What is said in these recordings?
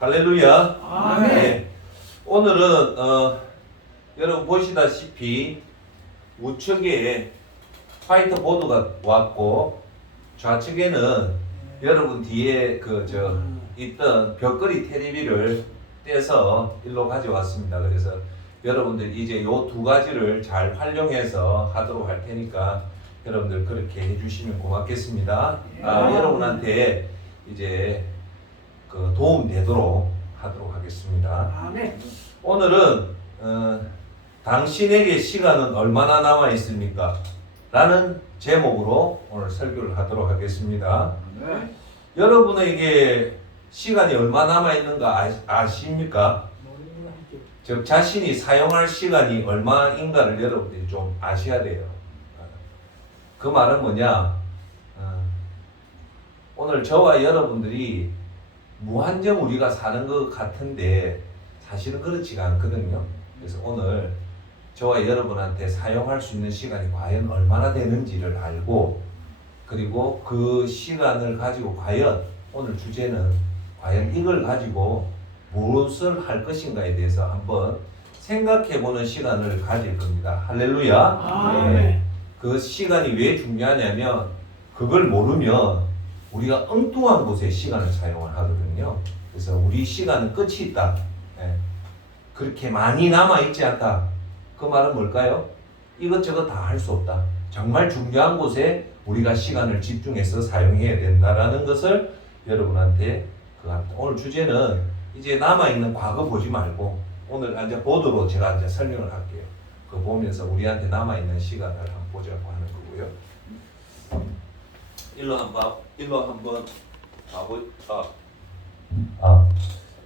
할렐루야. 아멘. 네. 오늘은 여러분 보시다시피 우측에 화이트보드가 왔고 좌측에는 여러분 뒤에 있던 벽걸이 테레비를 떼서 일로 가져왔습니다. 그래서 여러분들 이제 요 두 가지를 잘 활용해서 하도록 할 테니까 여러분들 그렇게 해주시면 고맙겠습니다. 여러분한테 이제 도움 되도록 하도록 하겠습니다. 아멘. 오늘은 당신에게 시간은 얼마나 남아 있습니까? 라는 제목으로 오늘 설교를 하도록 하겠습니다. 네. 여러분에게 시간이 얼마나 남아 있는가 아십니까? 즉 자신이 사용할 시간이 얼마인가를 여러분들이 좀 아셔야 돼요. 그 말은 뭐냐? 오늘 저와 여러분들이 무한정 우리가 사는 것 같은데 사실은 그렇지가 않거든요. 그래서 오늘 저와 여러분한테 사용할 수 있는 시간이 과연 얼마나 되는지를 알고, 그리고 그 시간을 가지고 과연 오늘 주제는 과연 이걸 가지고 무엇을 할 것인가에 대해서 한번 생각해보는 시간을 가질 겁니다. 할렐루야. 아멘. 그 시간이 왜 중요하냐면 그걸 모르면 우리가 엉뚱한 곳에 시간을 사용을 하거든요. 그래서 우리 시간은 끝이 있다. 그렇게 많이 남아있지 않다. 그 말은 뭘까요? 이것저것 다 할 수 없다. 정말 중요한 곳에 우리가 시간을 집중해서 사용해야 된다라는 것을 여러분한테 오늘 주제는 이제 남아있는 과거 보지 말고 오늘 이제 보드로 제가 이제 설명을 할게요. 그거 보면서 우리한테 남아있는 시간을 한번 보자고 하는 거고요. 일로 한번 여기로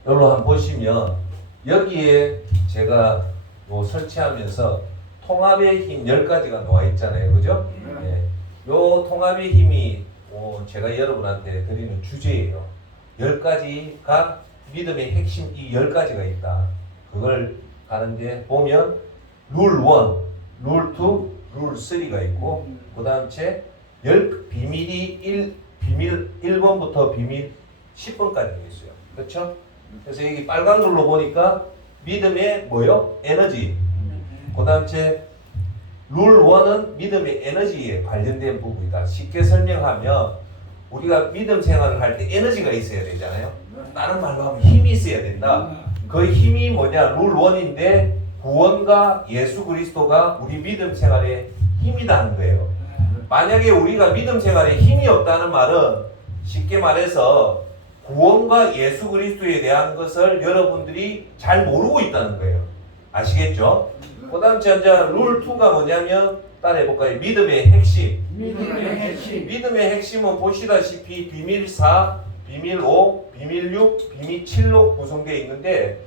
한번 보시면 여기에 제가 설치하면서 통합의 힘 10가지가 나와 있잖아요. 그죠? 예. 요 통합의 힘이 제가 여러분한테 드리는 주제예요. 10가지가 믿음의 핵심, 이 10가지가 있다. 그걸 가는데 보면 룰 1, 룰 2, 룰 3가 있고 그 다음 비밀이 비밀 1번부터 비밀 10번까지 있어요. 그렇죠? 그래서 여기 빨간 걸로 보니까 믿음의 에너지. 그 다음 룰 1은 믿음의 에너지에 관련된 부분이다. 쉽게 설명하면 우리가 믿음 생활을 할 때 에너지가 있어야 되잖아요. 다른 말로 하면 힘이 있어야 된다. 그 힘이 뭐냐? 룰 1인데 구원과 예수 그리스도가 우리 믿음 생활의 힘이라는 거예요. 만약에 우리가 믿음 생활에 힘이 없다는 말은 쉽게 말해서 구원과 예수 그리스도에 대한 것을 여러분들이 잘 모르고 있다는 거예요. 아시겠죠? 그 다음 룰 2가 뭐냐면 따라해볼까요? 믿음의 핵심. 믿음의 핵심은 보시다시피 비밀 4, 비밀 5, 비밀 6, 비밀 7로 구성되어 있는데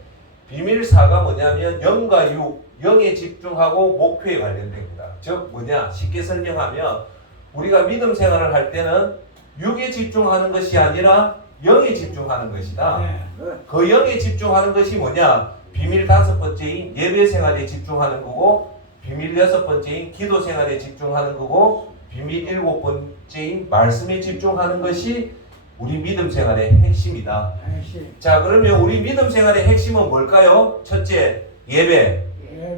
비밀 4가 뭐냐면 0과 6, 0에 집중하고 목표에 관련됩니다. 즉 뭐냐? 쉽게 설명하면 우리가 믿음 생활을 할 때는 6에 집중하는 것이 아니라 0에 집중하는 것이다. 그 0에 집중하는 것이 뭐냐? 비밀 5번째인 예배 생활에 집중하는 거고, 비밀 6번째인 기도 생활에 집중하는 거고, 비밀 7번째인 말씀에 집중하는 것이 우리 믿음 생활의 핵심이다. 자, 그러면 우리 믿음 생활의 핵심은 뭘까요? 첫째, 예배.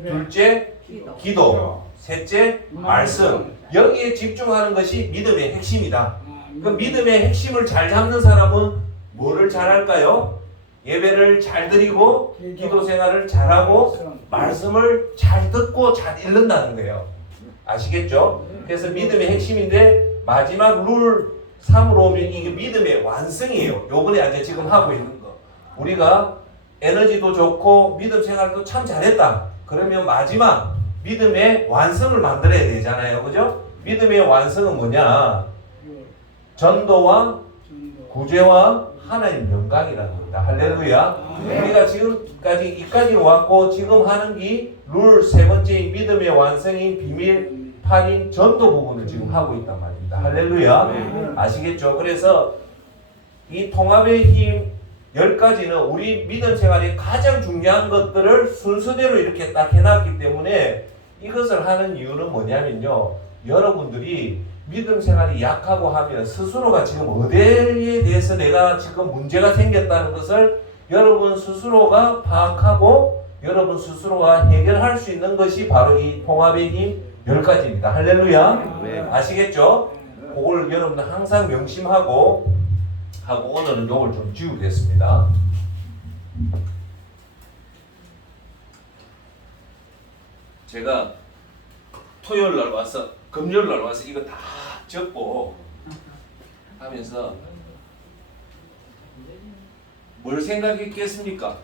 둘째, 기도. 셋째, 말씀. 여기에 집중하는 것이 믿음의 핵심이다. 그 믿음의 핵심을 잘 잡는 사람은 뭐를 잘할까요? 예배를 잘 드리고 기도 생활을 잘하고 말씀을 잘 듣고 잘 읽는다는 거예요. 아시겠죠? 그래서 믿음의 핵심인데 마지막 룰 3으로 오면 이게 믿음의 완성이에요. 요번에 이제 지금 하고 있는 거. 우리가 에너지도 좋고 믿음 생활도 참 잘했다. 그러면 마지막 믿음의 완성을 만들어야 되잖아요. 그죠? 믿음의 완성은 뭐냐? 전도와 구제와 하나님 영광이라는 겁니다. 할렐루야. 우리가 지금까지 이까지 왔고 지금 하는 게 룰 3번째인 믿음의 완성인 비밀 8인 전도 부분을 지금 하고 있단 말입니다. 할렐루야. 아시겠죠? 그래서 이 통합의 힘 10가지는 우리 믿음 생활에 가장 중요한 것들을 순서대로 이렇게 딱 해놨기 때문에 이것을 하는 이유는 뭐냐면요. 여러분들이 믿음 생활이 약하고 하면 스스로가 지금 어디에 대해서 내가 지금 문제가 생겼다는 것을 여러분 스스로가 파악하고 여러분 스스로가 해결할 수 있는 것이 바로 이 통합의 힘 10가지입니다. 할렐루야. 네. 아시겠죠? 그걸 여러분들 항상 명심하고 오늘은 요걸 좀 지우겠습니다. 제가 토요일 날 와서 금요일 날 와서 이거 다 적고 하면서 뭘 생각했겠습니까?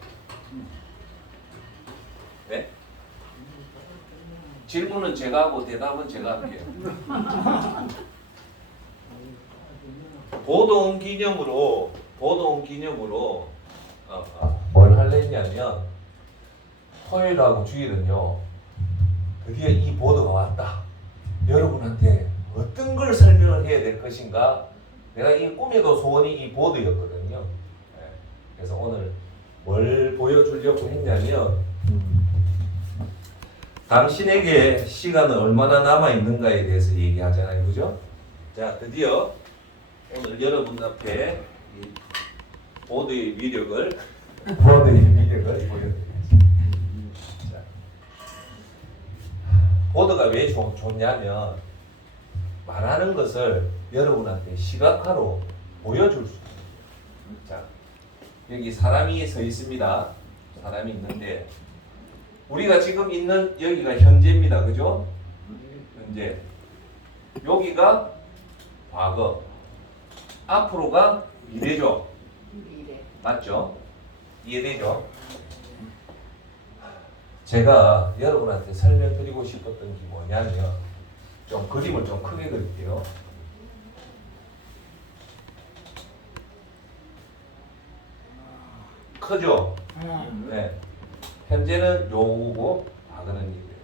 네? 질문은 제가 하고 대답은 제가 할게요. 보동 기념으로 뭘 할래 했냐면 토요일하고 주일은요 드디어 이 보드가 왔다. 여러분한테 어떤 걸 설명을 해야 될 것인가. 내가 이 꿈에도 소원이 이 보드였거든요. 네. 그래서 오늘 뭘 보여주려고 했냐면 당신에게 시간은 얼마나 남아있는가에 대해서 얘기하잖아요. 그죠? 자, 드디어 오늘 여러분 앞에 이 보드의 위력을 보여드리겠습니다. 자, 보드가 왜 좋냐면 말하는 것을 여러분한테 시각화로 보여줄 수 있습니다. 자, 여기 사람이 서 있습니다. 사람이 있는데 우리가 지금 있는 여기가 현재입니다. 그죠? 현재. 여기가 과거. 앞으로가 미래죠. 맞죠? 이해되죠? 제가 여러분한테 설명드리고 싶었던 게 뭐냐면 좀 그림을 좀 크게 그릴게요. 크죠? 네. 현재는 요거고 과거는 이래요.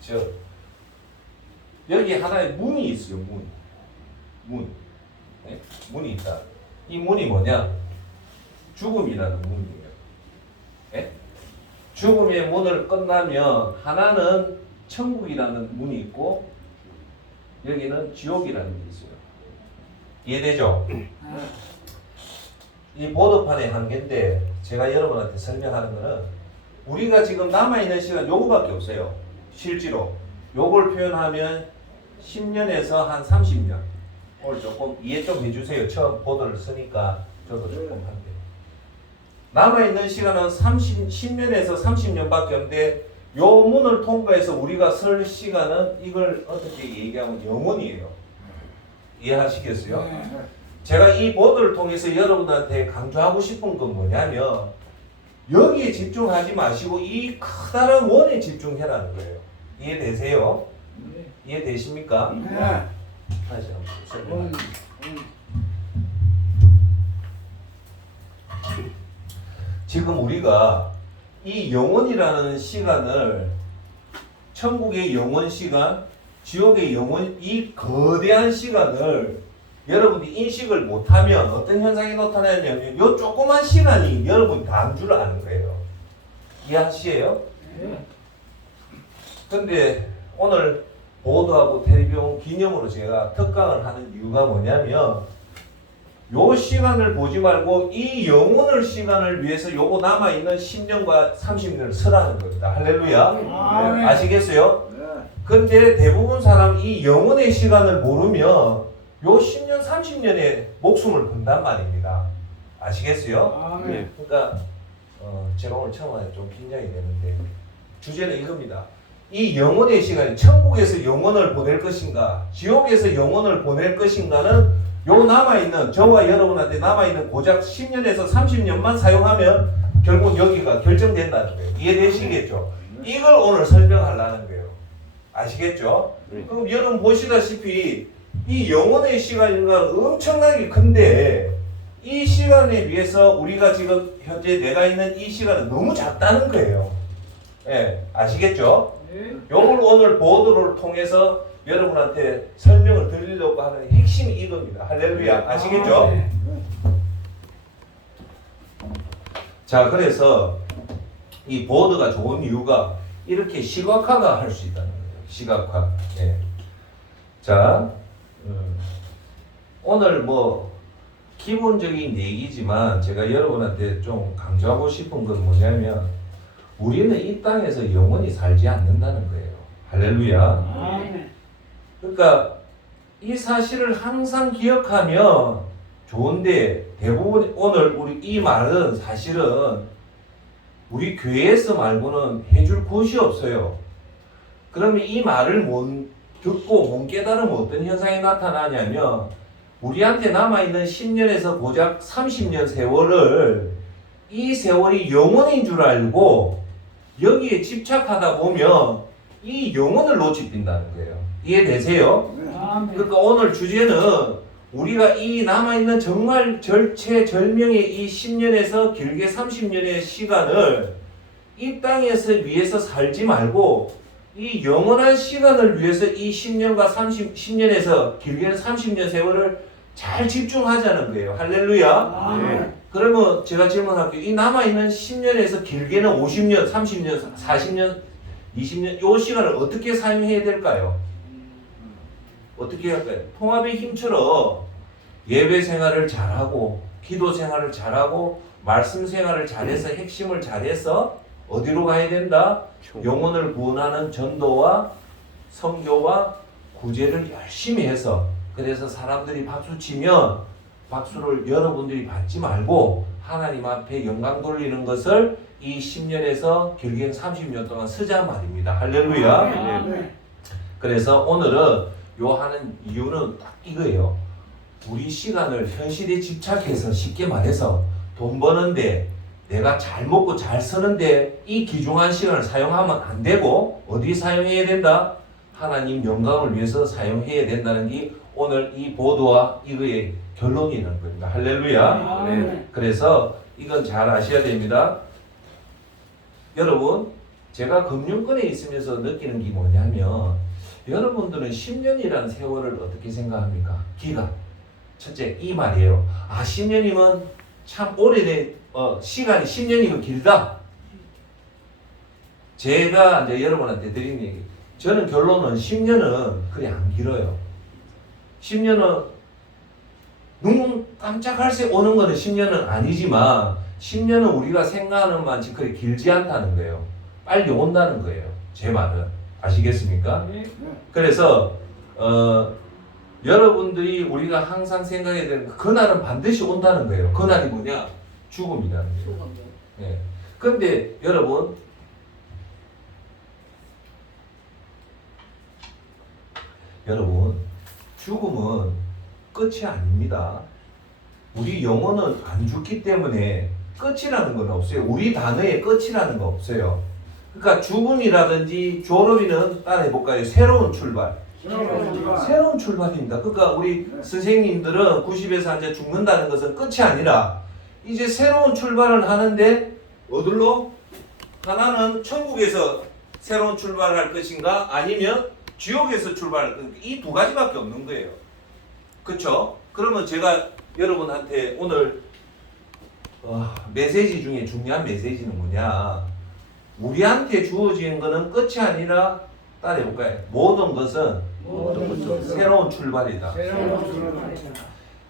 즉 여기 하나의 문이 있어요. 문. 네? 문이 있다. 이 문이 뭐냐? 죽음이라는 문이에요. 네? 죽음의 문을 끝나면 하나는 천국이라는 문이 있고 여기는 지옥이라는 게 있어요. 이해되죠? 이 보드판의 한계인데 제가 여러분한테 설명하는 거는 우리가 지금 남아있는 시간 요거밖에 없어요. 실제로 요걸 표현하면 10년에서 한 30년. 오늘 조금 이해 좀 해주세요. 처음 보드를 쓰니까 저도 조금 할게요. 남아있는 시간은 10년에서 30년밖에 없는데 요 문을 통과해서 우리가 설 시간은 이걸 어떻게 얘기하면 영원이에요. 이해하시겠어요? 제가 이 보드를 통해서 여러분한테 강조하고 싶은 건 뭐냐면 여기에 집중하지 마시고 이 커다란 원에 집중해라는 거예요. 이해되세요? 이해되십니까? 다시 한번 설명할게요. 지금 우리가 이 영원이라는 시간을 천국의 영원 시간, 지옥의 영원, 이 거대한 시간을 여러분이 인식을 못하면 어떤 현상이 나타나냐면 이 조그만 시간이 여러분이 다 안 줄 아는 거예요. 이해하시에요? 근데 오늘 보드하고 텔레비전 기념으로 제가 특강을 하는 이유가 뭐냐면 요 시간을 보지 말고 이 영혼을 시간을 위해서 요거 남아있는 10년과 30년을 쓰라는 겁니다. 할렐루야. 네. 아시겠어요? 근데 대부분 사람 이 영혼의 시간을 모르면 요 10년, 30년의 목숨을 건단 말입니다. 아시겠어요? 네. 그러니까 제가 오늘 처음 하니까 좀 긴장이 되는데 주제는 이겁니다. 이 영혼의 시간이 천국에서 영혼을 보낼 것인가 지옥에서 영혼을 보낼 것인가는 요 남아있는 저와 여러분한테 남아있는 고작 10년에서 30년만 사용하면 결국 여기가 결정된다는 거예요. 이해되시겠죠? 이걸 오늘 설명하려는 거예요. 아시겠죠? 그럼 여러분 보시다시피 이 영혼의 시간인가 엄청나게 큰데 이 시간에 비해서 우리가 지금 현재 내가 있는 이 시간은 너무 작다는 거예요. 예, 아시겠죠? 요걸 오늘 보도를 통해서 여러분한테 설명을 드리려고 하는 핵심이 이겁니다. 할렐루야. 아시겠죠? 자, 그래서 이 보드가 좋은 이유가 이렇게 시각화가 할 수 있다는 거예요. 시각화. 예. 자, 오늘 뭐 기본적인 얘기지만 제가 여러분한테 좀 강조하고 싶은 건 뭐냐면 우리는 이 땅에서 영원히 살지 않는다는 거예요. 할렐루야. 그러니까 이 사실을 항상 기억하면 좋은데 대부분 오늘 우리 이 말은 사실은 우리 교회에서 말고는 해줄 곳이 없어요. 그러면 이 말을 못 듣고 못 깨달으면 어떤 현상이 나타나냐면 우리한테 남아있는 10년에서 고작 30년 세월을 이 세월이 영원인 줄 알고 여기에 집착하다 보면 이 영혼을 놓치빈다는 거예요. 이해되세요? 그러니까 오늘 주제는 우리가 이 남아있는 정말 절체절명의 이 10년에서 길게 30년의 시간을 이 땅에서 위해서 살지 말고 이 영원한 시간을 위해서 이 10년과 10년에서 길게는 30년 세월을 잘 집중하자는 거예요. 할렐루야. 네. 그러면 제가 질문할게요. 이 남아있는 10년에서 길게는 50년, 30년, 40년, 20년 이 시간을 어떻게 사용해야 될까요? 어떻게 할까요? 통합의 힘처럼 예배 생활을 잘하고 기도 생활을 잘하고 말씀 생활을 잘해서 핵심을 잘해서 어디로 가야 된다? 영혼을 구원하는 전도와 선교와 구제를 열심히 해서 그래서 사람들이 박수 치면 박수를 여러분들이 받지 말고 하나님 앞에 영광 돌리는 것을 이 10년에서 길게는 30년 동안 쓰자 말입니다. 할렐루야. 그래서 오늘은 요 하는 이유는 딱 이거예요. 우리 시간을 현실에 집착해서 쉽게 말해서 돈 버는데 내가 잘 먹고 잘 쓰는데 이 귀중한 시간을 사용하면 안 되고 어디 사용해야 된다? 하나님 영광을 위해서 사용해야 된다는 게 오늘 이 보도와 이거의 결론이라는 겁니다. 할렐루야. 네. 그래서 이건 잘 아셔야 됩니다. 여러분, 제가 금융권에 있으면서 느끼는 게 뭐냐면 여러분들은 10년이라는 세월을 어떻게 생각합니까? 기간. 첫째, 이 말이에요. 10년이면 참 오래된 시간이 10년이면 길다. 제가 이제 여러분한테 드린 얘기. 저는 결론은 10년은 그리 안 길어요. 10년은 눈 깜짝할 새 오는 거는 10년은 아니지만 10년은 우리가 생각하는 만큼 그리 길지 않다는 거예요. 빨리 온다는 거예요. 제 말은. 아시겠습니까? 그래서 여러분들이 우리가 항상 생각해야 되는 그날은 반드시 온다는 거예요. 그날이 뭐냐? 죽음이라는 거예요. 네. 그런데 여러분 죽음은 끝이 아닙니다. 우리 영혼은 안 죽기 때문에 끝이라는 건 없어요. 우리 단어에 끝이라는 거 없어요. 그러니까 죽음이라든지 졸업이는 따라해볼까요? 새로운 출발. 새로운 출발입니다. 그러니까 우리 선생님들은 90에서 이제 죽는다는 것은 끝이 아니라 이제 새로운 출발을 하는데 어디로? 하나는 천국에서 새로운 출발을 할 것인가 아니면 지옥에서 출발할 것인가 이 두 가지밖에 없는 거예요. 그렇죠? 그러면 제가 여러분한테 오늘 메시지 중에 중요한 메시지는 뭐냐? 우리한테 주어진 것은 끝이 아니라 따라해볼까요? 모든 것은 새로운 출발이다.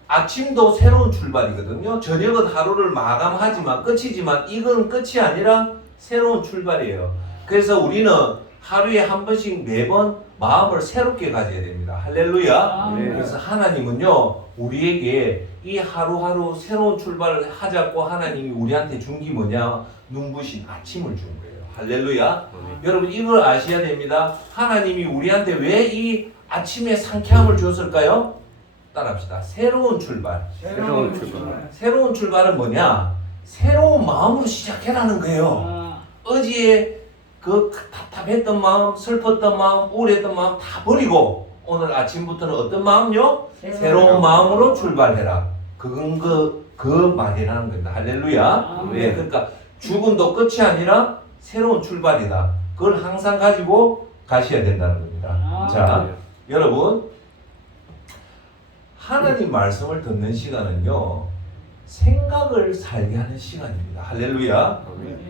아침도 새로운 출발이거든요. 저녁은 하루를 마감하지만 끝이지만 이건 끝이 아니라 새로운 출발이에요. 그래서 우리는 하루에 한 번씩 매번 마음을 새롭게 가져야 됩니다. 할렐루야. 그래서 하나님은요 우리에게 이 하루하루 새로운 출발을 하자고 하나님이 우리한테 준 게 뭐냐? 눈부신 아침을 준 거예요. 할렐루야. 여러분 이걸 아셔야 됩니다. 하나님이 우리한테 왜 이 아침에 상쾌함을 줬을까요? 따라합시다. 새로운 출발. 새로운 출발은 뭐냐? 새로운 마음으로 시작해라는 거예요. 어제의 그 답답했던 마음, 슬펐던 마음, 우울했던 마음 다 버리고 오늘 아침부터는 어떤 마음요? 새로운 마음으로 출발해라. 그건 그 말이라는 겁니다. 할렐루야. 네, 그러니까 죽음도 끝이 아니라 새로운 출발이다. 그걸 항상 가지고 가셔야 된다는 겁니다. 자, 여러분 하나님 말씀을 듣는 시간은요 생각을 살게 하는 시간입니다. 할렐루야.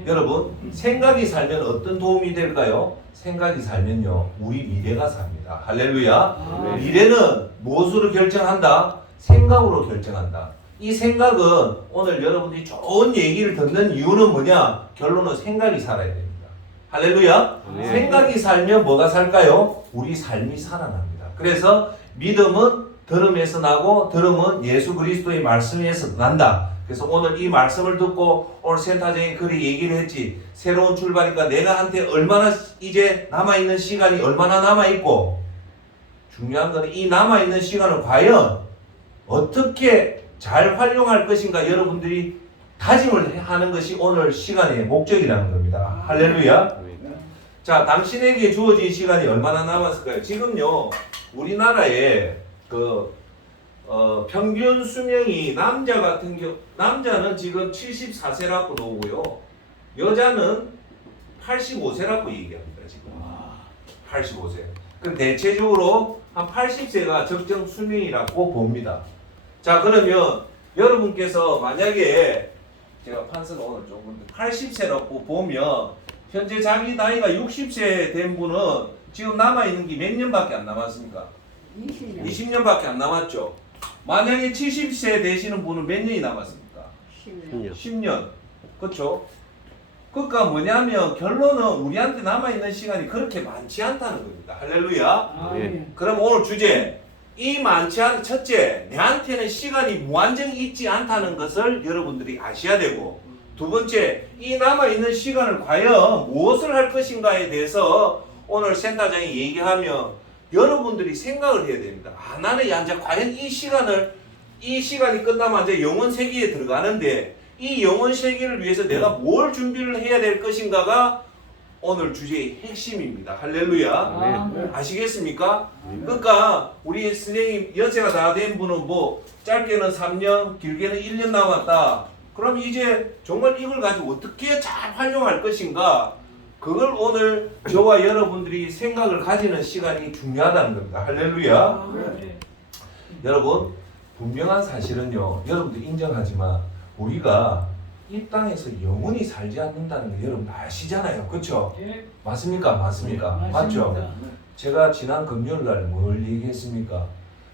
여러분 생각이 살면 어떤 도움이 될까요? 생각이 살면요 우리 미래가 삽니다. 할렐루야. 미래는 무엇으로 결정한다? 생각으로 결정한다. 이 생각은 오늘 여러분들이 좋은 얘기를 듣는 이유는 뭐냐? 결론은 생각이 살아야 됩니다. 할렐루야. 생각이 살면 뭐가 살까요? 우리 삶이 살아납니다. 그래서 믿음은 들음에서 나고 들음은 예수 그리스도의 말씀에서 난다. 그래서 오늘 이 말씀을 듣고 오늘 센터장이 그리 얘기를 했지. 새로운 출발이니까 내가 한테 얼마나 이제 남아있는 시간이 얼마나 남아있고, 중요한 거는 이 남아있는 시간을 과연 어떻게 잘 활용할 것인가 여러분들이 다짐을 하는 것이 오늘 시간의 목적이라는 겁니다. 할렐루야. 자, 당신에게 주어진 시간이 얼마나 남았을까요? 지금요 우리나라에 평균 수명이 남자 같은 남자는 지금 74세라고 나오고요. 여자는 85세라고 얘기합니다. 지금 85세. 그럼 대체적으로 한 80세가 적정 수명이라고 봅니다. 자, 그러면 여러분께서 만약에 제가 판서가 오늘 조금 80세라고 보면 현재 자기 나이가 60세 된 분은 지금 남아있는 게 몇 년밖에 안 남았습니까? 20년밖에 안 남았죠. 만약에 70세 되시는 분은 몇 년이 남았습니까? 10년. 그렇죠? 그러니까 뭐냐면 결론은 우리한테 남아있는 시간이 그렇게 많지 않다는 겁니다. 할렐루야. 그럼 오늘 주제, 이 많지 않은, 첫째, 내한테는 시간이 무한정이 있지 않다는 것을 여러분들이 아셔야 되고, 두 번째, 이 남아있는 시간을 과연 무엇을 할 것인가에 대해서 오늘 센터장이 얘기하면 여러분들이 생각을 해야 됩니다. 나는 이제 과연 이 시간이 끝나면 이제 영혼 세계에 들어가는데 이 영혼 세계를 위해서 내가 뭘 준비를 해야 될 것인가가 오늘 주제의 핵심입니다. 할렐루야. 아시겠습니까? 그러니까 우리 선생님 연세가 다 된 분은 뭐 짧게는 3년, 길게는 1년 남았다. 그럼 이제 정말 이걸 가지고 어떻게 잘 활용할 것인가? 그걸 오늘 저와 여러분들이 생각을 가지는 시간이 중요하다는 겁니다. 할렐루야. 여러분, 분명한 사실은요, 여러분들 인정하지만 우리가 이 땅에서 영원히 살지 않는다는 거 여러분 아시잖아요. 그렇죠? 맞습니까? 맞습니까? 맞죠? 제가 지난 금요일날 뭘 얘기했습니까?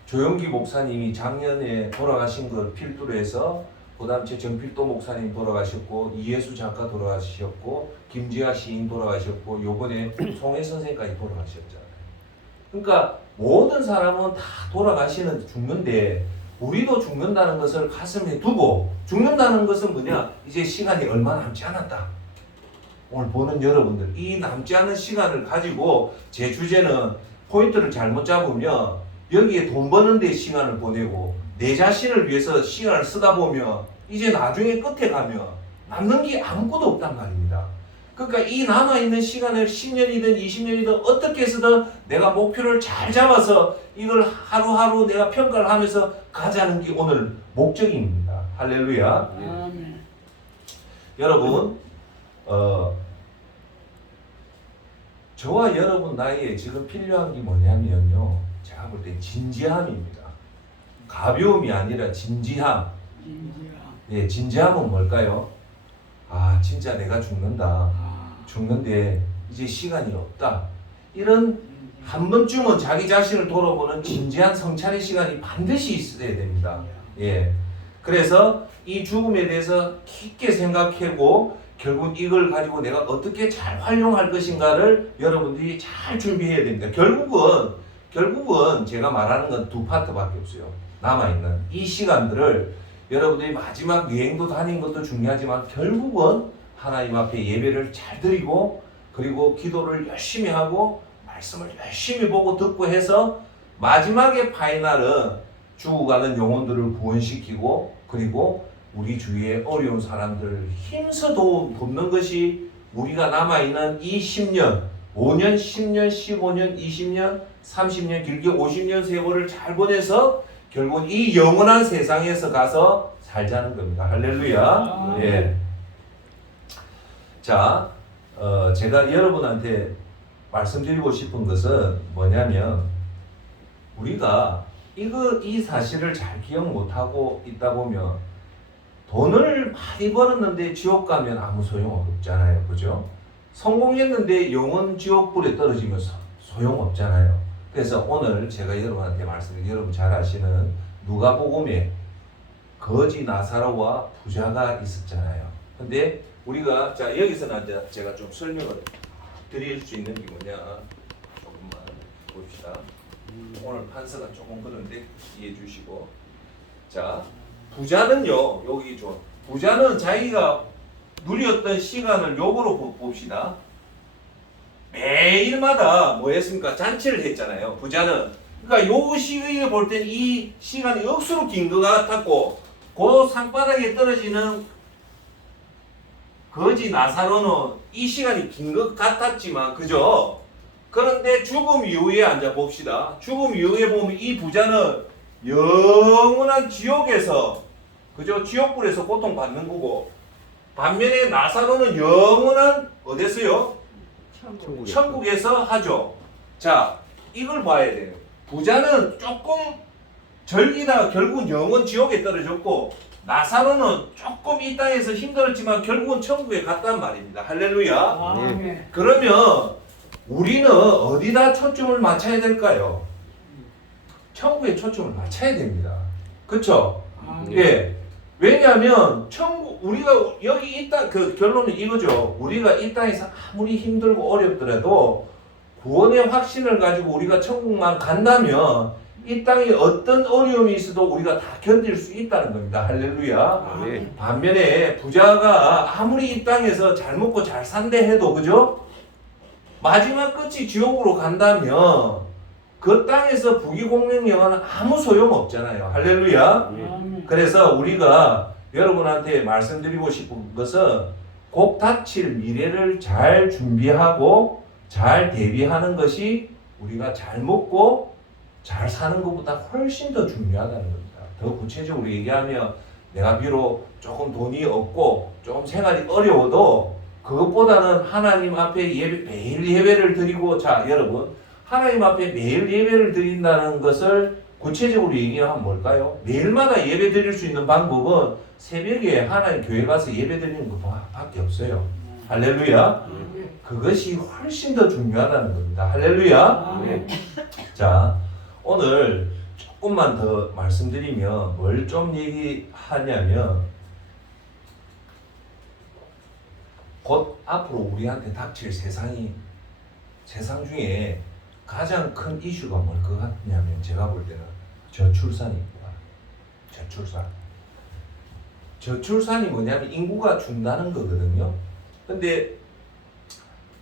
조영기 목사님이 작년에 돌아가신 걸 필두로 해서 그 다음 제 정필도 목사님 돌아가셨고, 이예수 작가 돌아가셨고, 김지아 시인 돌아가셨고, 요번에 송혜 선생까지 돌아가셨잖아요. 그러니까 모든 사람은 다 죽는데 우리도 죽는다는 것을 가슴에 두고, 죽는다는 것은 뭐냐? 이제 시간이 얼마 남지 않았다. 오늘 보는 여러분들, 이 남지 않은 시간을 가지고 제 주제는 포인트를 잘못 잡으면 여기에 돈 버는 데 시간을 보내고 내 자신을 위해서 시간을 쓰다 보면 이제 나중에 끝에 가면 남는 게 아무것도 없단 말입니다. 그러니까 이 남아있는 시간을 10년이든 20년이든 어떻게 해서든 내가 목표를 잘 잡아서 이걸 하루하루 내가 평가를 하면서 가자는 게 오늘 목적입니다. 할렐루야. 여러분, 저와 여러분 나이에 지금 필요한 게 뭐냐면요, 제가 볼 때 진지함입니다. 가벼움이 아니라 진지함. 예, 진지함은 뭘까요? 진짜 내가 죽는데 이제 시간이 없다. 이런 한 번쯤은 자기 자신을 돌아보는 진지한 성찰의 시간이 반드시 있어야 됩니다. 예. 그래서 이 죽음에 대해서 깊게 생각하고 결국 이걸 가지고 내가 어떻게 잘 활용할 것인가를 여러분들이 잘 준비해야 됩니다. 결국은 제가 말하는 건 두 파트밖에 없어요. 남아있는 이 시간들을 여러분들이 마지막 여행도 다닌 것도 중요하지만 결국은 하나님 앞에 예배를 잘 드리고, 그리고 기도를 열심히 하고 말씀을 열심히 보고 듣고 해서 마지막에 파이널은 죽어가는 영혼들을 구원시키고, 그리고 우리 주위에 어려운 사람들을 힘써 돕는 것이 우리가 남아있는 이 10년, 5년, 10년, 15년, 20년, 30년, 길게 50년 세월을 잘 보내서 결국 이 영원한 세상에서 가서 살자는 겁니다. 할렐루야. 예. 자, 제가 여러분한테 말씀드리고 싶은 것은 뭐냐면, 우리가 이 사실을 잘 기억 못하고 있다 보면 돈을 많이 벌었는데 지옥 가면 아무 소용 없잖아요. 그죠? 성공했는데 영원 지옥불에 떨어지면 소용 없잖아요. 그래서 오늘 제가 여러분한테 말씀드린, 여러분 잘 아시는 누가복음에 거지 나사로와 부자가 있었잖아요. 근데 우리가 자 여기서는 이제 제가 좀 설명을 드릴 수 있는 게 뭐냐 조금만 봅시다. 오늘 판서가 조금 그런데 이해해 주시고 자 부자는요 여기 좀 부자는 자기가 누렸던 시간을 요거로 봅시다. 매일마다 뭐 했습니까? 잔치를 했잖아요. 부자는 그러니까 요 시기에 볼 때는 이 시간이 억수로 긴 것 같았고 그 상바닥에 떨어지는 거지 나사로는 이 시간이 긴 것 같았지만 그죠? 그런데 죽음 이후에 앉아 봅시다. 죽음 이후에 보면 이 부자는 영원한 지옥에서 그죠? 지옥불에서 고통받는 거고 반면에 나사로는 영원한 어디서요? 천국에서 하죠. 자 이걸 봐야 돼요. 부자는 조금 절기다 결국은 영원 지옥에 떨어졌고 나사로는 조금 이 땅에서 힘들었지만 결국은 천국에 갔단 말입니다. 할렐루야. 네. 그러면 우리는 어디다 초점을 맞춰야 될까요? 천국에 초점을 맞춰야 됩니다. 그쵸? 예. 왜냐하면 천국 우리가 여기 이 땅 그 결론은 이거죠. 우리가 이 땅에서 아무리 힘들고 어렵더라도 구원의 확신을 가지고 우리가 천국만 간다면 이 땅에 어떤 어려움이 있어도 우리가 다 견딜 수 있다는 겁니다. 할렐루야. 네. 반면에 부자가 아무리 이 땅에서 잘 먹고 잘 산대 해도 그죠? 마지막 끝이 지옥으로 간다면 그 땅에서 부귀공명영화는 아무 소용 없잖아요. 할렐루야. 그래서 우리가 여러분한테 말씀드리고 싶은 것은 곧 닥칠 미래를 잘 준비하고 잘 대비하는 것이 우리가 잘 먹고 잘 사는 것보다 훨씬 더 중요하다는 겁니다. 더 구체적으로 얘기하면 내가 비록 조금 돈이 없고 좀 생활이 어려워도 그것보다는 하나님 앞에 매일 예배를 드리고 자 여러분 하나님 앞에 매일 예배를 드린다는 것을 구체적으로 얘기하면 뭘까요? 매일마다 예배 드릴 수 있는 방법은 새벽에 하나님 교회 가서 예배 드리는 것밖에 없어요. 할렐루야. 그것이 훨씬 더 중요하다는 겁니다. 할렐루야. 자 오늘 조금만 더 말씀드리면 뭘 좀 얘기하냐면 곧 앞으로 우리한테 닥칠 세상 중에 가장 큰 이슈가 뭘 것 같냐면 제가 볼 때는 저출산입니다. 저출산이 뭐냐면 인구가 준다는 거거든요. 근데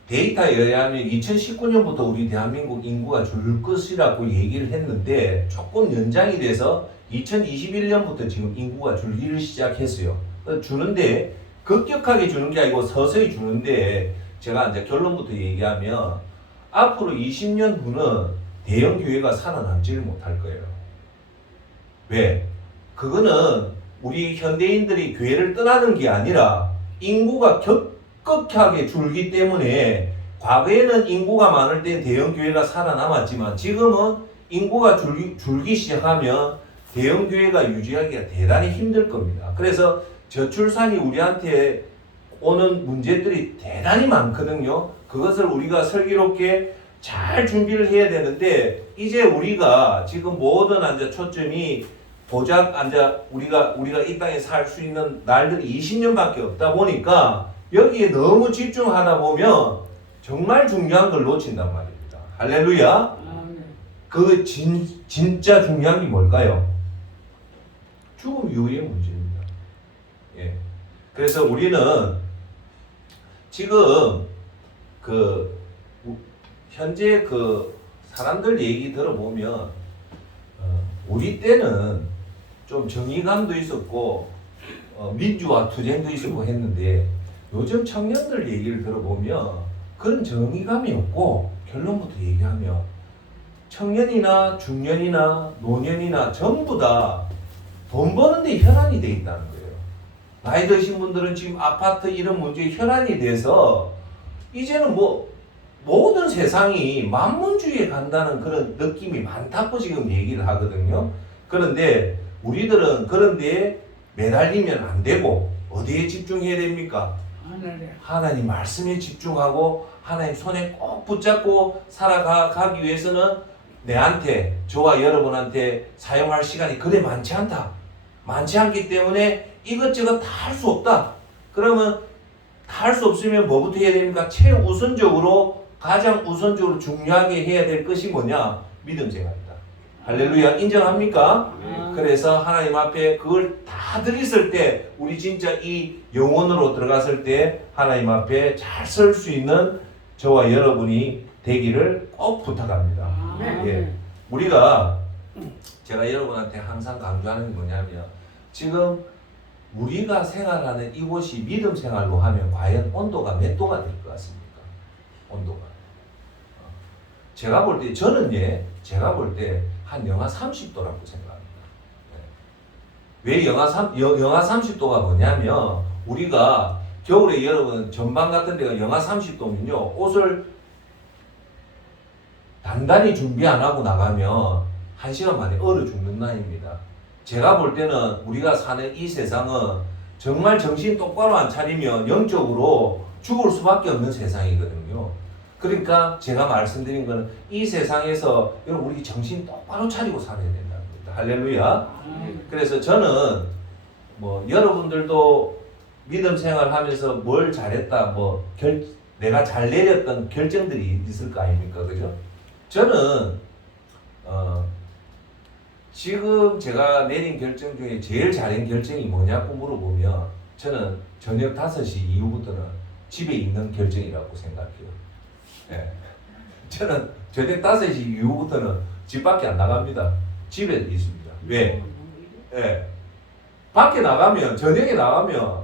데이터에 의하면 2019년부터 우리 대한민국 인구가 줄 것이라고 얘기를 했는데 조금 연장이 돼서 2021년부터 지금 인구가 줄기를 시작했어요. 주는데 급격하게 주는 게 아니고 서서히 주는데 제가 이제 결론부터 얘기하면 앞으로 20년 후는 대형 교회가 살아남지를 못할 거예요. 왜? 그거는 우리 현대인들이 교회를 떠나는 게 아니라 인구가 급격하게 줄기 때문에 과거에는 인구가 많을 때 대형 교회가 살아남았지만 지금은 인구가 줄기 시작하면 대형 교회가 유지하기가 대단히 힘들 겁니다. 그래서 저출산이 우리한테 오는 문제들이 대단히 많거든요. 그것을 우리가 슬기롭게 잘 준비를 해야 되는데 이제 우리가 지금 모든 초점이 고작 우리가 이 땅에 살 수 있는 날들이 20년밖에 없다 보니까 여기에 너무 집중하다 보면 정말 중요한 걸 놓친단 말입니다. 할렐루야. 그 진짜 중요한 게 뭘까요? 죽음 이후의 문제입니다. 예. 그래서 우리는 지금 현재 사람들 얘기 들어보면 우리 때는 좀 정의감도 있었고 민주화 투쟁도 있었고 했는데 요즘 청년들 얘기를 들어보면 그런 정의감이 없고 결론부터 얘기하면 청년이나 중년이나 노년이나 전부 다 돈 버는데 혈안이 돼 있다는 거예요. 나이 드신 분들은 지금 아파트 이런 문제에 혈안이 돼서 이제는 모든 세상이 만문주의에 간다는 그런 느낌이 많다고 지금 얘기를 하거든요. 그런데 우리들은 그런 데에 매달리면 안 되고 어디에 집중해야 됩니까? 하나님 말씀에 집중하고 하나님 손에 꼭 붙잡고 살아가기 위해서는 저와 여러분한테 사용할 시간이 그리 많지 않다. 많지 않기 때문에 이것저것 다 할 수 없다. 그러면 다 할 수 없으면 뭐부터 해야 됩니까? 최우선적으로 가장 우선적으로 중요하게 해야 될 것이 뭐냐? 믿음 생활이다. 할렐루야. 인정합니까? 그래서 하나님 앞에 그걸 다 드렸을 때 우리 진짜 이 영혼으로 들어갔을 때 하나님 앞에 잘 설 수 있는 저와 여러분이 되기를 꼭 부탁합니다. 예. 우리가 제가 여러분한테 항상 강조하는 게 뭐냐면 지금 우리가 생활하는 이곳이 믿음 생활로 하면 과연 온도가 몇 도가 될 것 같습니까? 온도가. 제가 볼 때 저는 제가 볼 때 한 영하 30도라고 생각합니다. 왜 영하 30도가 뭐냐면 우리가 겨울에 여러분 전방 같은 데가 영하 30도면요 옷을 단단히 준비 안 하고 나가면 1시간 만에 얼어 죽는 나이입니다. 제가 볼 때는 우리가 사는 이 세상은 정말 정신 똑바로 안 차리면 영적으로 죽을 수밖에 없는 세상이거든요. 그러니까 제가 말씀드린 거는 이 세상에서 여러분 우리 정신 똑바로 차리고 살아야 된다는 겁니다. 할렐루야. 그래서 저는 뭐 여러분들도 믿음 생활하면서 뭘 잘했다 내가 잘 내렸던 결정들이 있을 거 아닙니까? 그죠? 저는 지금 제가 내린 결정 중에 제일 잘한 결정이 뭐냐고 물어보면 저는 저녁 5시 이후부터는 집에 있는 결정이라고 생각해요. 예. 저는 저녁 5시 이후부터는 집 밖에 안 나갑니다. 집에 있습니다. 왜? 예. 밖에 나가면 저녁에 나가면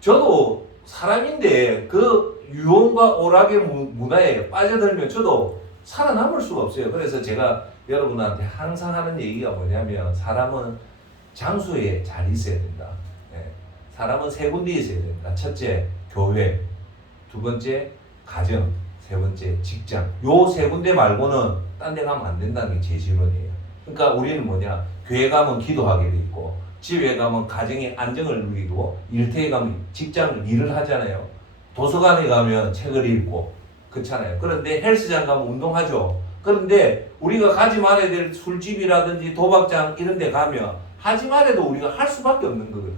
저도 사람인데 그 유흥과 오락의 문화에 빠져들면 저도 살아남을 수가 없어요. 그래서 제가 여러분한테 항상 하는 얘기가 뭐냐면 사람은 장소에 잘 있어야 된다. 예. 사람은 3군데 있어야 된다. 첫째, 교회. 두 번째, 가정. 세 번째, 직장. 요 3군데 말고는 딴 데 가면 안 된다는 게 제 지론이에요. 그러니까 우리는 뭐냐? 교회 가면 기도하게 돼 있고 집에 가면 가정의 안정을 누리고 일터에 가면 직장 일을 하잖아요. 도서관에 가면 책을 읽고 그렇잖아요. 그런데 헬스장 가면 운동하죠. 그런데 우리가 가지 말아야 될 술집이라든지 도박장 이런 데 가면 하지 말아도 우리가 할 수밖에 없는 거거든요.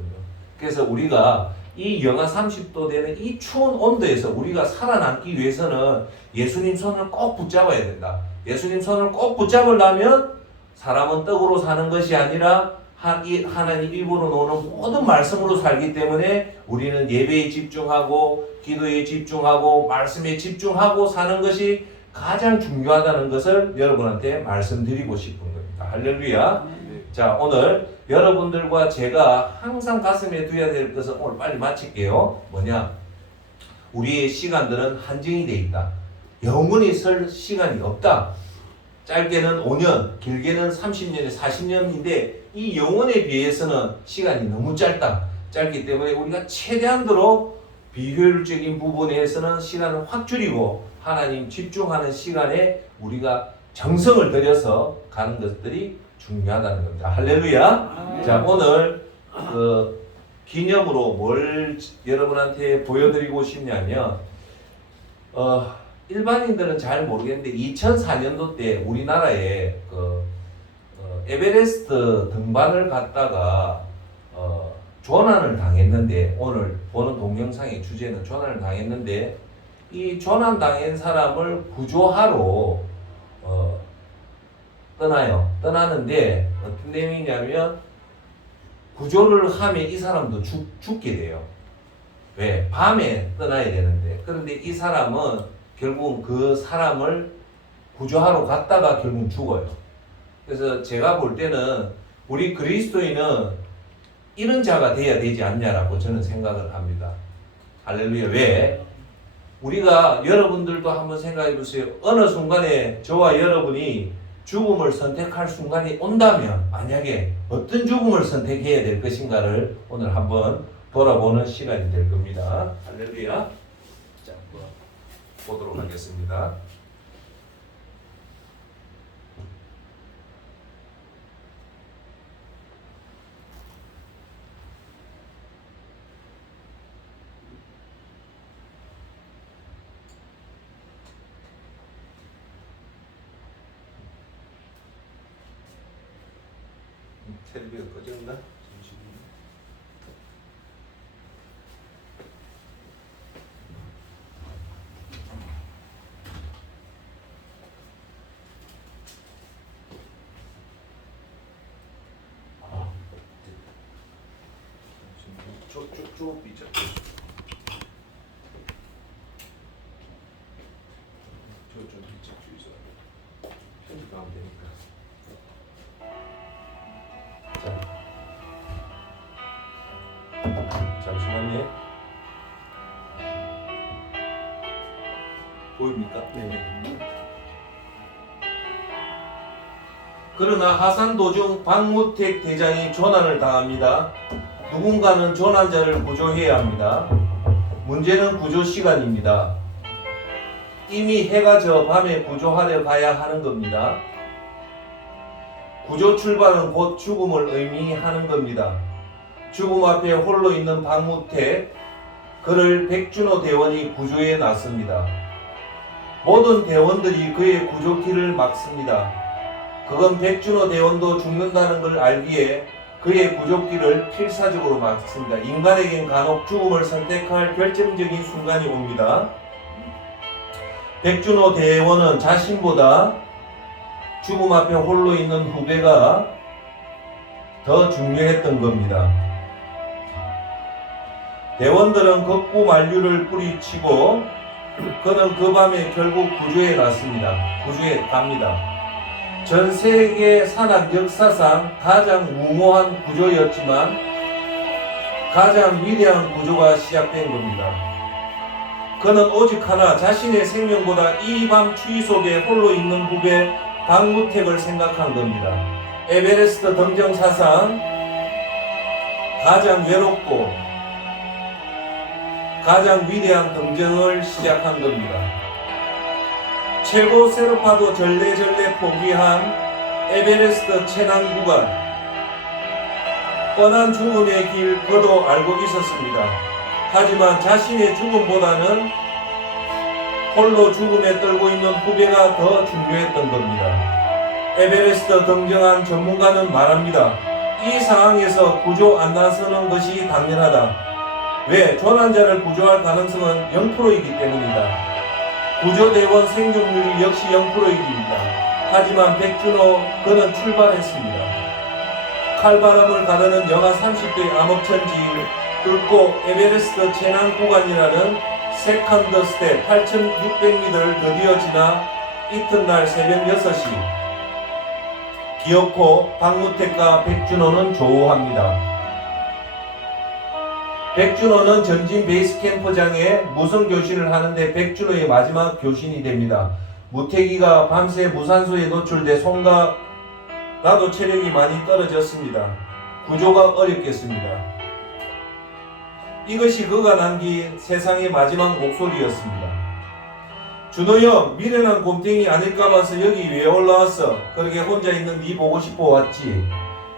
그래서 우리가 이 영하 30도 되는 이 추운 온도에서 우리가 살아남기 위해서는 예수님 손을 꼭 붙잡아야 된다. 예수님 손을 꼭 붙잡으려면 사람은 떡으로 사는 것이 아니라 하나님 입으로 나오는 모든 말씀으로 살기 때문에 우리는 예배에 집중하고 기도에 집중하고 말씀에 집중하고 사는 것이 가장 중요하다는 것을 여러분한테 말씀드리고 싶은 겁니다. 할렐루야. 자, 오늘 여러분들과 제가 항상 가슴에 두어야 될 것은 오늘 빨리 마칠게요. 뭐냐? 우리의 시간들은 한정이 돼 있다. 영원히 설 시간이 없다. 짧게는 5년, 길게는 30년에 40년인데 이 영혼에 비해서는 시간이 너무 짧기 때문에 우리가 최대한도로 비효율적인 부분에서는 시간을 확 줄이고 하나님 집중하는 시간에 우리가 정성을 들여서 가는 것들이 중요하다는 겁니다. 할렐루야. 자, 오늘 기념으로 뭘 여러분한테 보여드리고 싶냐면 일반인들은 잘 모르겠는데 2004년도 때 우리나라에 에베레스트 등반을 갔다가 조난을 당했는데 오늘 보는 동영상의 주제는 조난을 당했는데 이 조난 당한 사람을 구조하러 떠나는데 어떤 내용이냐면 구조를 하면 이 사람도 죽게 돼요. 왜? 밤에 떠나야 되는데 그런데 이 사람은 결국 그 사람을 구조하러 갔다가 결국 죽어요. 그래서 제가 볼 때는 우리 그리스도인은 이런 자가 돼야 되지 않냐라고 저는 생각을 합니다. 할렐루야. 왜? 우리가 여러분들도 한번 생각해 보세요. 어느 순간에 저와 여러분이 죽음을 선택할 순간이 온다면 만약에 어떤 죽음을 선택해야 될 것인가를 오늘 한번 돌아보는 시간이 될 겁니다. 할렐루야. 자, 보도록 하겠습니다. 텔레비가 꺼졌나? 잠시만. 쭉 삐져. 저좀 삐져 주의소. 편집하면 되니까. 자, 잠시만요. 보입니까? 네. 그러나 하산 도중 박무택 대장이 조난을 당합니다. 누군가는 조난자를 구조해야 합니다. 문제는 구조 시간입니다. 이미 해가 져 밤에 구조하러 가야 하는 겁니다. 구조 출발은 곧 죽음을 의미하는 겁니다. 죽음 앞에 홀로 있는 박무택, 그를 백준호 대원이 구조해 놨습니다. 모든 대원들이 그의 구조길을 막습니다. 그건 백준호 대원도 죽는다는 걸 알기에 그의 구조길을 필사적으로 막습니다. 인간에겐 간혹 죽음을 선택할 결정적인 순간이 옵니다. 백준호 대원은 자신보다 죽음 앞에 홀로 있는 후배가 더 중요했던 겁니다. 대원들은 극구 만류를 뿌리치고 그는 그 밤에 결국 구조에 갔습니다. 구조에 갑니다. 전 세계 산악 역사상 가장 무모한 구조였지만 가장 위대한 구조가 시작된 겁니다. 그는 오직 하나, 자신의 생명보다 이 밤 추위 속에 홀로 있는 후배 박무택을 생각한 겁니다. 에베레스트 등정 사상 가장 외롭고 가장 위대한 등정을 시작한 겁니다. 최고 세르파도 절레절레 포기한 에베레스트 최난 구간, 뻔한 죽음의 길 그도 알고 있었습니다. 하지만 자신의 죽음보다는 홀로 죽음에 떨고 있는 후배가 더 중요했던 겁니다. 에베레스트 등정한 전문가는 말합니다. 이 상황에서 구조 안 나서는 것이 당연하다. 왜? 조난자를 구조할 가능성은 0%이기 때문이다. 구조대원 생존율이 역시 0%입니다. 하지만 백준호 그는 출발했습니다. 칼바람을 가르는 영하 30도의 암흑천지를 뚫고 에베레스트 최난 구간이라는 세컨드 스텝 8,600m를 드디어 지나 이튿날 새벽 6시 기어코 박무택과 백준호는 조우합니다. 백준호는 전진 베이스 캠프장에 무선 교신을 하는데 백준호의 마지막 교신이 됩니다. 무태기가 밤새 무산소에 노출돼 손과 나도 체력이 많이 떨어졌습니다. 구조가 어렵겠습니다. 이것이 그가 남긴 세상의 마지막 목소리였습니다. 준호 형, 미련한 곰탱이 아닐까 봐서 여기 왜 올라왔어? 그렇게 혼자 있는 네 보고 싶어 왔지.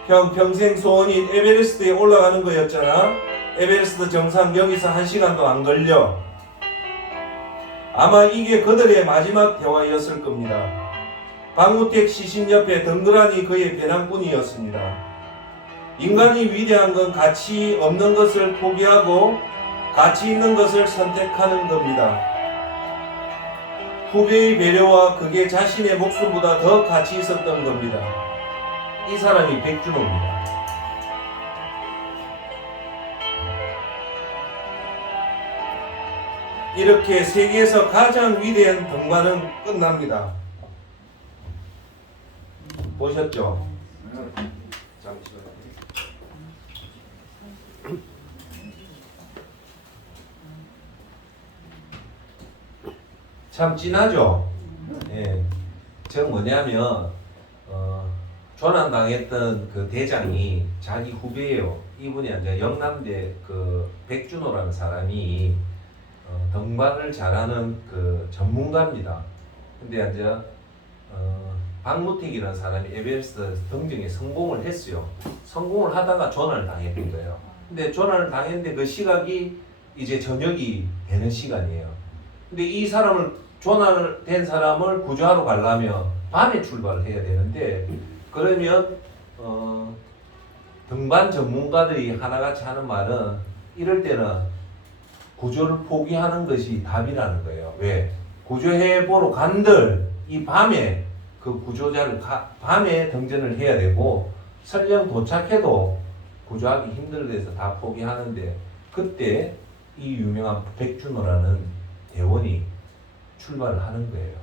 형 평생 소원인 에베레스트에 올라가는 거였잖아. 에베레스트 정상 여기서 1시간도 안 걸려. 아마 이게 그들의 마지막 대화였을 겁니다. 박무택 시신 옆에 덩그러니 그의 배낭꾼이었습니다. 인간이 위대한 건 가치 없는 것을 포기하고 가치 있는 것을 선택하는 겁니다. 후배의 배려와 그게 자신의 목숨보다 더 가치 있었던 겁니다. 이 사람이 백준호입니다. 이렇게 세계에서 가장 위대한 등반은 끝납니다. 보셨죠? 잠시만요. 참 진하죠? 예. 저 뭐냐면 조난당했던 그 대장이 자기 후배예요. 이분이 이제 영남대 그 백준호라는 사람이 등반을 잘하는 그 전문가입니다. 근데 이제 박무택이라는 사람이 에베레스트 등정에 성공을 했어요. 성공을 하다가 조난을 당했던 거예요. 근데 조난을 당했는데 그 시각이 이제 저녁이 되는 시간이에요. 근데 이 사람을 조난을 된 사람을 구조하러 가려면 밤에 출발을 해야 되는데 그러면 등반 전문가들이 하나같이 하는 말은 이럴 때는 구조를 포기하는 것이 답이라는 거예요. 왜? 구조해 보러 간들 이 밤에 그 구조자를 밤에 등전을 해야 되고 설령 도착해도 구조하기 힘들어서 다 포기하는데 그때 이 유명한 백준호라는 대원이 출발을 하는 거예요.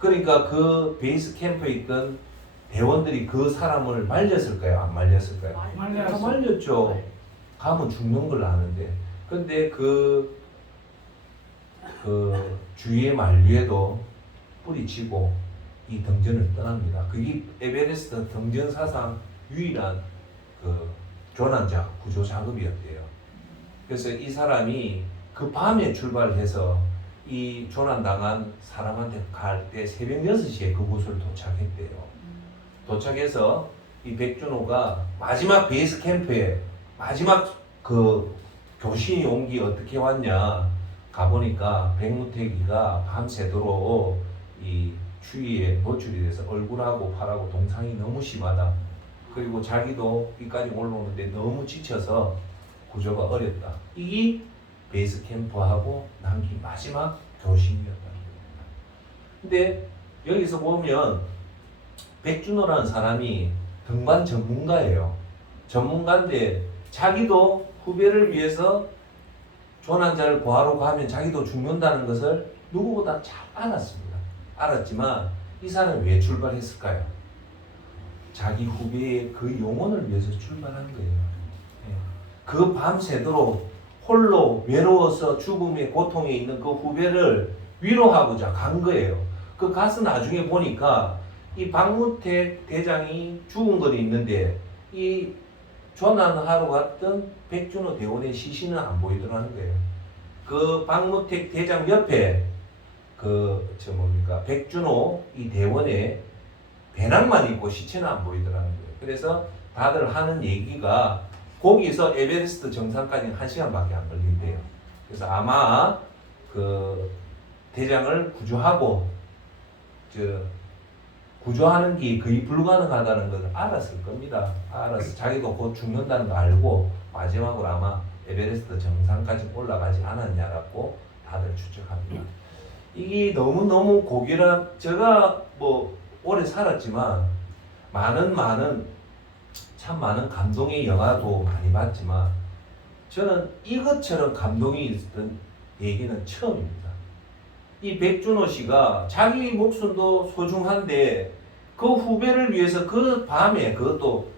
그러니까 그 베이스 캠프에 있던 대원들이 그 사람을 말렸을까요? 안 말렸을까요? 다 말렸죠. 가면 죽는 걸 아는데. 근데 그 주위의 만류에도 뿌리치고 이 등전을 떠납니다. 그게 에베레스트 등전 사상 유일한 그 조난자 구조 작업이었대요. 그래서 이 사람이 그 밤에 출발을 해서 이 조난당한 사람한테 갈 때 새벽 6시에 그곳을 도착했대요. 도착해서 이 백준호가 마지막 베이스 캠프에 마지막 그 교신이 온 게 어떻게 왔냐 가보니까 백무태기가 밤새도록 이 추위에 노출이 돼서 얼굴하고 팔하고 동상이 너무 심하다. 그리고 자기도 여기까지 올라오는데 너무 지쳐서 구조가 어렵다. 이게 베이스 캠프하고 남긴 마지막 교신이었다는 겁니다. 근데 여기서 보면 백준호라는 사람이 등반 전문가예요. 전문가인데 자기도 후배를 위해서 조난자를 구하러 가면 자기도 죽는다는 것을 누구보다 잘 알았습니다. 알았지만 이 사람이 왜 출발했을까요? 자기 후배의 그 영혼을 위해서 출발한 거예요. 그 밤새도록 홀로 외로워서 죽음의 고통에 있는 그 후배를 위로하고자 간 거예요. 그 가서 나중에 보니까 이 박무택 대장이 죽은 건 있는데 이 조난하러 갔던 백준호 대원의 시신은 안 보이더라는 거예요. 그 박무택 대장 옆에 백준호 이 대원의 배낭만 있고 시체는 안 보이더라는 거예요. 그래서 다들 하는 얘기가 거기서 에베레스트 정상까지 1시간밖에 안 걸린대요. 그래서 아마 그 대장을 구조하고 구조하는 게 거의 불가능하다는 걸 알았을 겁니다. 알아서 자기도 곧 죽는다는 거 알고 마지막으로 아마 에베레스트 정상까지 올라가지 않았냐라고 다들 추측합니다. 이게 너무너무 고귀한, 제가 뭐 오래 살았지만 참 많은 감동의 영화도 많이 봤지만 저는 이것처럼 감동이 있었던 얘기는 처음입니다. 이 백준호 씨가 자기 목숨도 소중한데 그 후배를 위해서 그 밤에, 그것도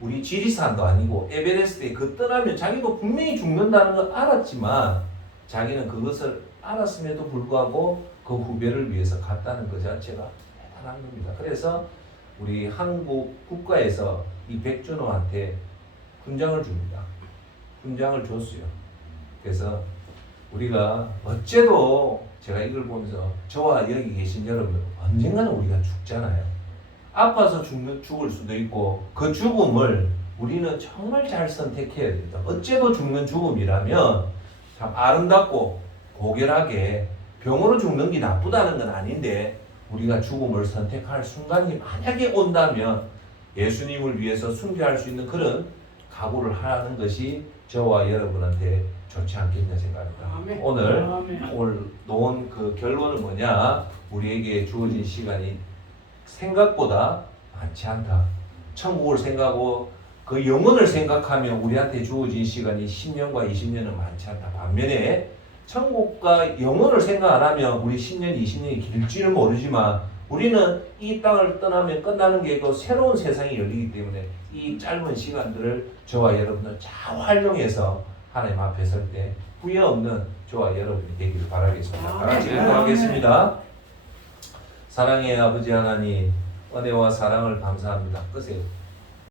우리 지리산도 아니고 에베레스트에 그 떠나면 자기도 분명히 죽는다는 걸 알았지만 자기는 그것을 알았음에도 불구하고 그 후배를 위해서 갔다는 것 자체가 대단한 겁니다. 그래서 우리 한국 국가에서 이 백준호한테 훈장을 줍니다. 훈장을 줬어요. 그래서 우리가 어째도 제가 이걸 보면서 저와 여기 계신 여러분 언젠가는 우리가 죽잖아요. 아파서 죽을 수도 있고 그 죽음을 우리는 정말 잘 선택해야 됩니다. 어째도 죽는 죽음이라면 참 아름답고 고결하게 병으로 죽는 게 나쁘다는 건 아닌데 우리가 죽음을 선택할 순간이 만약에 온다면 예수님을 위해서 순교할 수 있는 그런 각오를 하는 것이 저와 여러분한테 좋지 않겠냐 생각합니다. 아멘. 오늘 아멘. 놓은 그 결론은 뭐냐? 우리에게 주어진 시간이 생각보다 많지 않다. 천국을 생각하고 그 영혼을 생각하면 우리한테 주어진 시간이 10년과 20년은 많지 않다. 반면에 천국과 영혼을 생각 안 하면 우리 10년, 20년이 길지는 모르지만 우리는 이 땅을 떠나면 끝나는 게 그 새로운 세상이 열리기 때문에 이 짧은 시간들을 저와 여러분들 잘 활용해서 하나님 앞에 설 때 후회 없는 저와 여러분이 되기를 바라겠습니다. 다 같이 기도하겠습니다. 사랑의 아버지 하나님, 은혜와 사랑을 감사합니다. 끄세요.